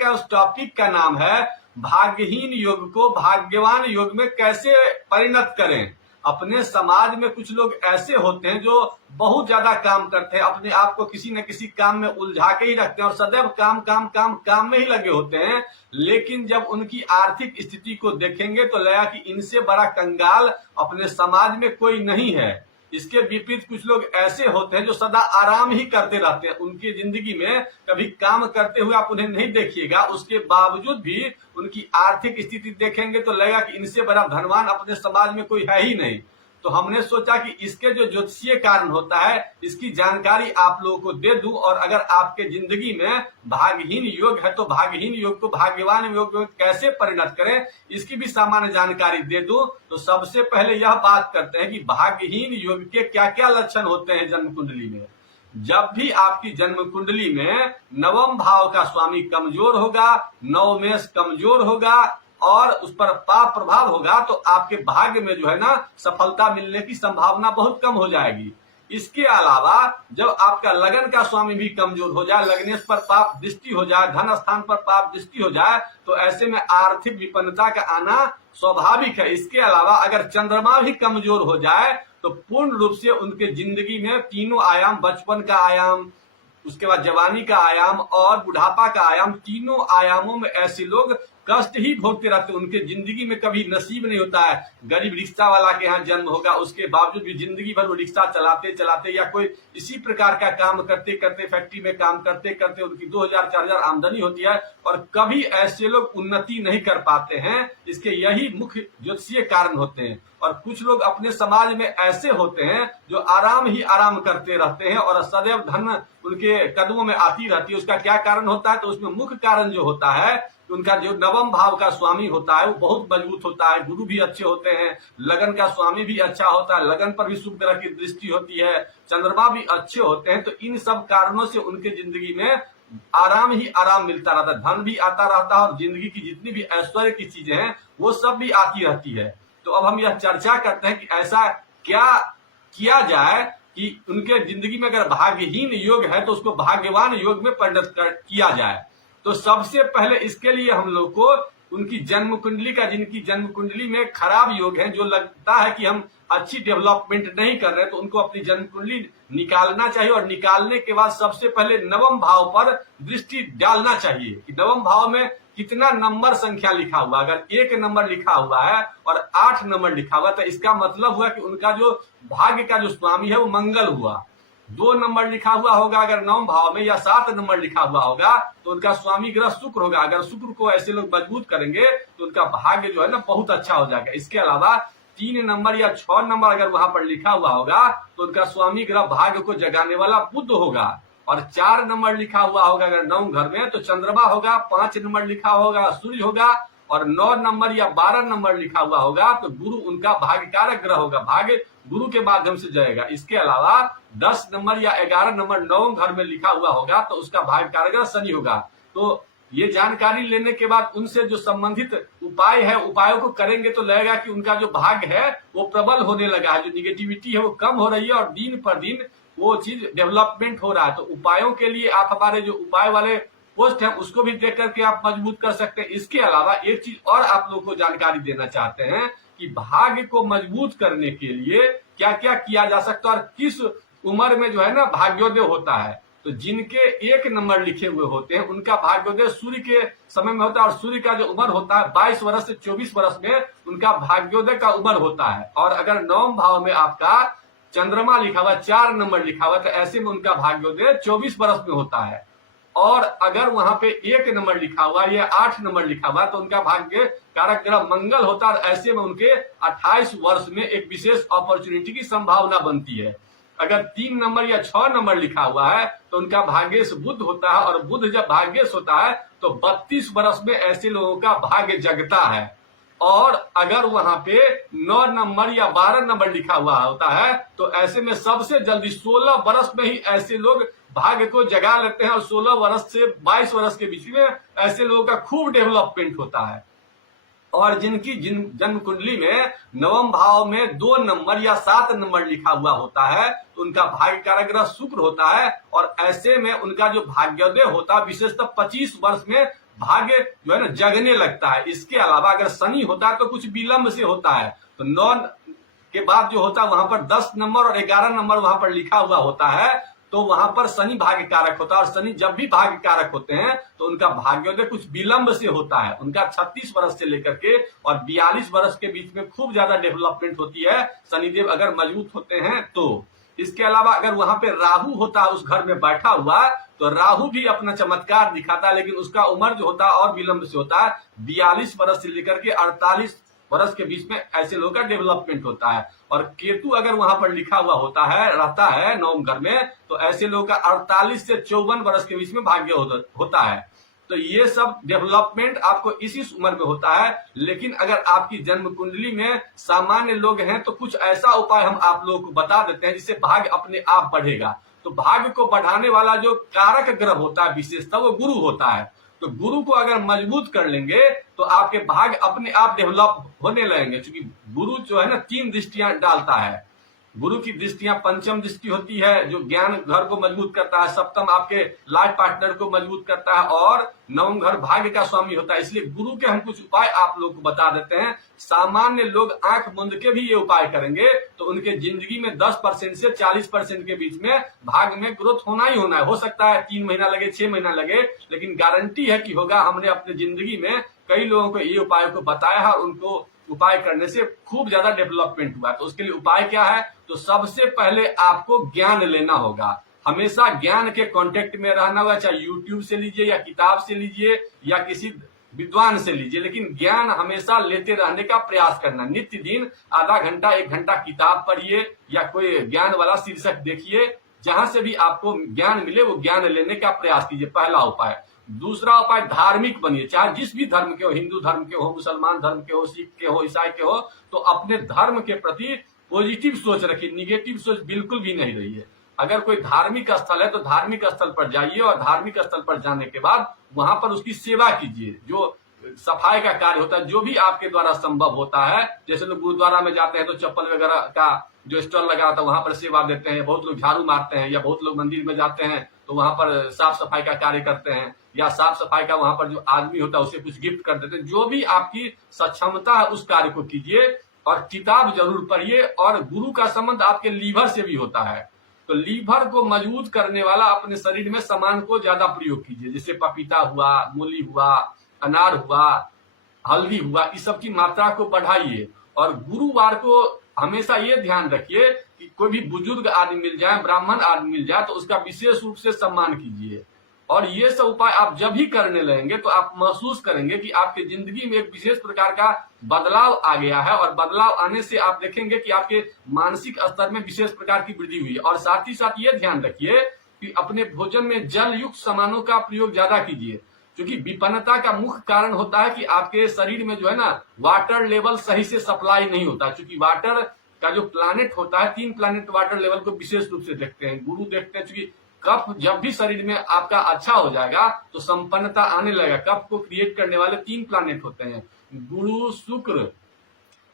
का उस टॉपिक का नाम है भाग्यहीन योग को भाग्यवान योग में कैसे परिणत करें। अपने समाज में कुछ लोग ऐसे होते हैं जो बहुत ज्यादा काम करते हैं, अपने आप को किसी न किसी काम में उलझा के ही रखते हैं और सदैव काम काम काम काम में ही लगे होते हैं। लेकिन जब उनकी आर्थिक स्थिति को देखेंगे तो लगा कि इनसे बड़ा कंगाल अपने समाज में कोई नहीं है। इसके विपरीत कुछ लोग ऐसे होते हैं जो सदा आराम ही करते रहते हैं, उनकी जिंदगी में कभी काम करते हुए आप उन्हें नहीं देखिएगा। उसके बावजूद भी उनकी आर्थिक स्थिति देखेंगे तो लगेगा कि इनसे बड़ा धनवान अपने समाज में कोई है ही नहीं। तो हमने सोचा कि इसके जो ज्योतिषीय कारण होता है इसकी जानकारी आप लोगों को दे दूं, और अगर आपके जिंदगी में भाग्यहीन योग है तो भाग्यहीन योग को भाग्यवान योग में कैसे परिणत करें इसकी भी सामान्य जानकारी दे दूं। तो सबसे पहले यह बात करते हैं कि भाग्यहीन योग के क्या क्या लक्षण होते हैं जन्म कुंडली में। जब भी आपकी जन्म कुंडली में नवम भाव का स्वामी कमजोर होगा, नवमेश कमजोर होगा और उस पर पाप प्रभाव होगा तो आपके भाग्य में जो है ना सफलता मिलने की संभावना बहुत कम हो जाएगी। इसके अलावा जब आपका लगन का स्वामी भी कमजोर हो जाए, लग्नेश पर पाप दृष्टि हो जाए, धन स्थान पर पाप दृष्टि हो जाए तो ऐसे में आर्थिक विपन्नता का आना स्वाभाविक है। इसके अलावा अगर चंद्रमा भी कमजोर हो जाए तो पूर्ण रूप से उनके जिंदगी में तीनों आयाम, बचपन का आयाम, उसके बाद जवानी का आयाम और बुढ़ापा का आयाम, तीनों आयामों में ऐसे लोग कष्ट ही भोगते रहते हैं। उनके जिंदगी में कभी नसीब नहीं होता है। गरीब रिक्शा वाला के यहाँ जन्म होगा, उसके बावजूद भी जिंदगी भर वो रिक्शा चलाते चलाते या कोई इसी प्रकार का काम करते करते, फैक्ट्री में काम करते करते उनकी 2000-4000 आमदनी होती है और कभी ऐसे लोग उन्नति नहीं कर पाते हैं। इसके यही मुख्य ज्योतिषीय कारण होते हैं। और कुछ लोग अपने समाज में ऐसे होते हैं जो आराम ही आराम करते रहते हैं और सदैव धन उनके कदमों में आती रहती है। उसका क्या कारण होता है? तो उसमें मुख्य कारण जो होता है उनका जो नवम भाव का स्वामी होता है वो बहुत मजबूत होता है, गुरु भी अच्छे होते हैं, लगन का स्वामी भी अच्छा होता है, लगन पर भी शुभ ग्रह की दृष्टि होती है, चंद्रमा भी अच्छे होते हैं। तो इन सब कारणों से उनके जिंदगी में आराम ही आराम मिलता रहता है, धन भी आता रहता है और जिंदगी की जितनी भी ऐश्वर्य की चीजें हैं वो सब भी आती रहती है। तो अब हम यह चर्चा करते हैं कि ऐसा क्या किया जाए कि उनके जिंदगी में अगर भाग्यहीन योग है तो उसको भाग्यवान योग में परिणत किया जाए। तो सबसे पहले इसके लिए हम लोग को उनकी जन्म कुंडली का, जिनकी जन्म कुंडली में खराब योग है, जो लगता है कि हम अच्छी डेवलपमेंट नहीं कर रहे, तो उनको अपनी जन्म कुंडली निकालना चाहिए और निकालने के बाद सबसे पहले नवम भाव पर दृष्टि डालना चाहिए कि नवम भाव में कितना नंबर संख्या लिखा हुआ। अगर 1 नंबर लिखा हुआ है और 8 नंबर लिखा हुआ तो इसका मतलब हुआ कि उनका जो भाग्य का जो स्वामी है वो मंगल हुआ। 2 नंबर लिखा हुआ होगा अगर नवम भाव में, या 7 नंबर लिखा हुआ होगा तो उनका स्वामी ग्रह शुक्र होगा। अगर शुक्र को ऐसे लोग मजबूत करेंगे तो उनका भाग्य जो है ना बहुत अच्छा हो जाएगा। इसके अलावा 3 नंबर या 6 नंबर अगर वहां पर लिखा हुआ होगा तो उनका स्वामी ग्रह भाग्य को जगाने वाला बुध होगा। और 4 नंबर लिखा हुआ होगा अगर नवम घर में तो चंद्रमा होगा, 5 नंबर लिखा होगा सूर्य होगा और 9 नंबर या 12 नंबर लिखा हुआ होगा तो गुरु उनका भाग्यकारक ग्रह होगा, भाग्य गुरु के माध्यम से जाएगा। इसके अलावा 10 नंबर या 11 नंबर नवम घर में लिखा हुआ होगा तो उसका भाग्यकारक ग्रह शनि होगा। तो ये जानकारी लेने के बाद उनसे जो संबंधित उपाय है, उपायों को करेंगे तो लगेगा कि उनका जो भाग्य है वो प्रबल होने लगा है, जो निगेटिविटी है वो कम हो रही है और दिन पर दिन वो चीज डेवलपमेंट हो रहा है। तो उपायों के लिए आप हमारे जो उपाय वाले पोस्ट है उसको भी देख करके आप मजबूत कर सकते हैं। इसके अलावा एक चीज और आप लोगों को जानकारी देना चाहते हैं कि भाग्य को मजबूत करने के लिए क्या क्या किया जा सकता है और किस उम्र में जो है ना भाग्योदय होता है। तो जिनके 1 नंबर लिखे हुए होते हैं उनका भाग्योदय सूर्य के समय में होता है और सूर्य का जो उम्र होता है 22 वर्ष से 24 वर्ष में उनका भाग्योदय का उम्र होता है। और अगर नवम भाव में आपका चंद्रमा लिखा हुआ, 4 नंबर लिखा हुआ तो ऐसे में उनका भाग्योदय 24 वर्ष में होता है। और अगर वहां पे 1 नंबर लिखा हुआ या 8 नंबर लिखा हुआ तो उनका भाग्य कारक ग्रह मंगल होता है और ऐसे में उनके 28 वर्ष में एक विशेष अपॉर्चुनिटी की संभावना बनती है। अगर 3 नंबर या 6 नंबर लिखा हुआ है तो उनका भाग्येश बुध होता है और बुध जब भाग्येश होता है तो 32 वर्ष में ऐसे लोगों का भाग्य जगता है। और अगर वहां पे 9 नंबर या 12 नंबर लिखा हुआ होता है तो ऐसे में सबसे जल्दी 16 वर्ष में ही ऐसे लोग भाग्य को जगा लेते हैं और 16 वर्ष से 22 वर्ष के बीच में ऐसे लोगों का खूब डेवलपमेंट होता है। और जिनकी जन्म कुंडली में नवम भाव में 2 नंबर या 7 नंबर लिखा हुआ होता है तो उनका भाग्य कारक ग्रह शुक्र होता है और ऐसे में उनका जो भाग्योदय होता है विशेषतः 25 वर्ष में भाग्य जो है ना जगने लगता है। इसके अलावा अगर शनि होता है तो कुछ विलंब से होता है, तो 9 के बाद जो होता है वहां पर 10 नंबर और 11 नंबर वहां पर लिखा हुआ होता है, तो वहां पर शनि भाग्य कारक होता है। और शनि जब भी भाग्य कारक होते हैं तो उनका भाग्योदय कुछ विलंब से होता है। उनका 36 वर्ष से लेकर के और 42 वर्ष के बीच में खूब ज्यादा डेवलपमेंट होती है, शनिदेव अगर मजबूत होते हैं तो। इसके अलावा अगर वहां पे राहु होता है उस घर में बैठा हुआ, तो राहु भी अपना चमत्कार दिखाता है, लेकिन उसका उम्र जो होता है और विलंब से होता है। 42 वर्ष से लेकर के 48 वर्ष के बीच में ऐसे लोगों का डेवलपमेंट होता है। और केतु अगर वहां पर लिखा हुआ होता है, रहता है नवम घर में, तो ऐसे लोगों का 48 से 54 वर्ष के बीच में भाग्य होता है। तो ये सब डेवलपमेंट आपको इसी उम्र में होता है। लेकिन अगर आपकी जन्म कुंडली में सामान्य लोग हैं तो कुछ ऐसा उपाय हम आप लोगों को बता देते हैं जिससे भाग्य अपने आप बढ़ेगा। तो भाग्य को बढ़ाने वाला जो कारक ग्रह होता है विशेषतः वो गुरु होता है। तो गुरु को अगर मजबूत कर लेंगे तो आपके भाग्य अपने आप डेवलप होने लगेंगे, क्योंकि गुरु जो है ना 3 दृष्टियां डालता है। गुरु की दृष्टियां पंचम दृष्टि होती है जो ज्ञान घर को मजबूत करता है, सप्तम आपके लाइफ पार्टनर को मजबूत करता है और नवम घर भाग्य का स्वामी होता है। इसलिए गुरु के हम कुछ उपाय आप लोग को बता देते हैं। सामान्य लोग आंख मूंद के भी ये उपाय करेंगे तो उनके जिंदगी में 10% से 40% के बीच में भाग्य में ग्रोथ होना ही होना है। हो सकता है 3 महीना लगे, 6 महीना लगे, लेकिन गारंटी है कि होगा। हमने अपने जिंदगी में कई लोगों को ये उपाय को बताया है और उनको उपाय करने से खूब ज्यादा डेवलपमेंट हुआ। तो उसके लिए उपाय क्या है? तो सबसे पहले आपको ज्ञान लेना होगा। हमेशा ज्ञान के कांटेक्ट में रहना होगा, चाहे यूट्यूब से लीजिए या किताब से लीजिए या किसी विद्वान से लीजिए, लेकिन ज्ञान हमेशा लेते रहने का प्रयास करना। नित्य दिन आधा घंटा 1 घंटा किताब पढ़िए या कोई ज्ञान वाला शीर्षक देखिए, जहां से भी आपको ज्ञान मिले वो ज्ञान लेने का प्रयास कीजिए, पहला उपाय। दूसरा उपाय, धार्मिक बनिए, चाहे जिस भी धर्म के हो, हिंदू धर्म के हो, मुसलमान धर्म के हो, सिख के हो, ईसाई के हो, तो अपने धर्म के प्रति पॉजिटिव सोच रखिए, निगेटिव सोच बिल्कुल भी नहीं रही है। अगर कोई धार्मिक स्थल है तो धार्मिक स्थल पर जाइए और धार्मिक स्थल पर जाने के बाद वहां पर उसकी सेवा कीजिए। जो सफाई का कार्य होता है, जो भी आपके द्वारा संभव होता है, जैसे लोग गुरुद्वारा में जाते हैं तो चप्पल वगैरह का जो स्टॉल लगा होता है वहां पर सेवा देते हैं, बहुत लोग झाड़ू मारते हैं, या बहुत लोग मंदिर में जाते हैं तो वहां पर साफ सफाई का कार्य करते हैं, या साफ सफाई का वहां पर जो आदमी होता है उसे कुछ गिफ्ट कर देते हैं। जो भी आपकी सक्षमता है उस कार्य को कीजिए और किताब जरूर पढ़िए। और गुरु का संबंध आपके लीवर से भी होता है, तो लीवर को मजबूत करने वाला अपने शरीर में सामान को ज्यादा प्रयोग कीजिए, जैसे पपीता हुआ, मूली हुआ, अनार हुआ, हल्दी हुआ, इस सब की मात्रा को बढ़ाइए। और गुरुवार को हमेशा ये ध्यान रखिए कि कोई भी बुजुर्ग आदमी मिल जाए, ब्राह्मण आदमी मिल जाए तो उसका विशेष रूप से सम्मान कीजिए। और ये सब उपाय आप जब भी करने लगेंगे तो आप महसूस करेंगे कि आपकी जिंदगी में एक विशेष प्रकार का बदलाव आ गया है। और बदलाव आने से आप देखेंगे कि आपके मानसिक स्तर में विशेष प्रकार की वृद्धि हुई है। और साथ ही साथ ये ध्यान रखिए कि अपने भोजन में जल युक्त सामानों का प्रयोग ज्यादा कीजिए, क्योंकि विपन्नता का मुख्य कारण होता है कि आपके शरीर में जो है ना वाटर लेवल सही से सप्लाई नहीं होता। क्योंकि वाटर का जो प्लैनेट होता है, 3 प्लैनेट वाटर लेवल को विशेष रूप से देखते हैं, गुरु देखते हैं। क्योंकि कफ जब भी शरीर में आपका अच्छा हो जाएगा तो संपन्नता आने लगेगा। कफ को क्रिएट करने वाले 3 प्लैनेट होते हैं, गुरु, शुक्र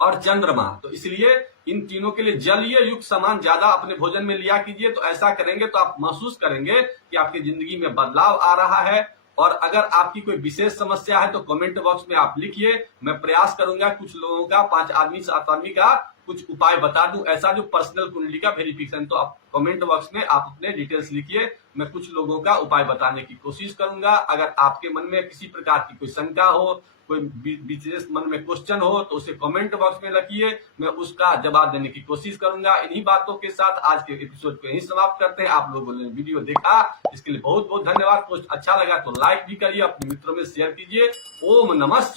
और चंद्रमा। तो इसलिए इन तीनों के लिए जलीय युक्त सामान ज्यादा अपने भोजन में लिया कीजिए। तो ऐसा करेंगे तो आप महसूस करेंगे कि आपकी जिंदगी में बदलाव आ रहा है। और अगर आपकी कोई विशेष समस्या है तो कमेंट बॉक्स में आप लिखिए, मैं प्रयास करूंगा कुछ लोगों का 5 आदमी 7 आदमी का कुछ उपाय बता दूं, ऐसा जो पर्सनल कुंडली का वेरिफिकेशन। तो आप कमेंट बॉक्स में आप अपने डिटेल्स लिखिए, मैं कुछ लोगों का उपाय बताने की कोशिश करूंगा। अगर आपके मन में किसी प्रकार की कोई शंका हो, कोई विशेष मन में क्वेश्चन हो तो उसे कमेंट बॉक्स में लिखिए, मैं उसका जवाब देने की कोशिश करूंगा। इन्हीं बातों के साथ आज के एपिसोड को यहीं समाप्त करते हैं। आप लोगों ने वीडियो देखा इसके लिए बहुत बहुत धन्यवाद। पोस्ट अच्छा लगा तो लाइक भी करिए, अपने मित्रों में शेयर कीजिए। ओम नमः।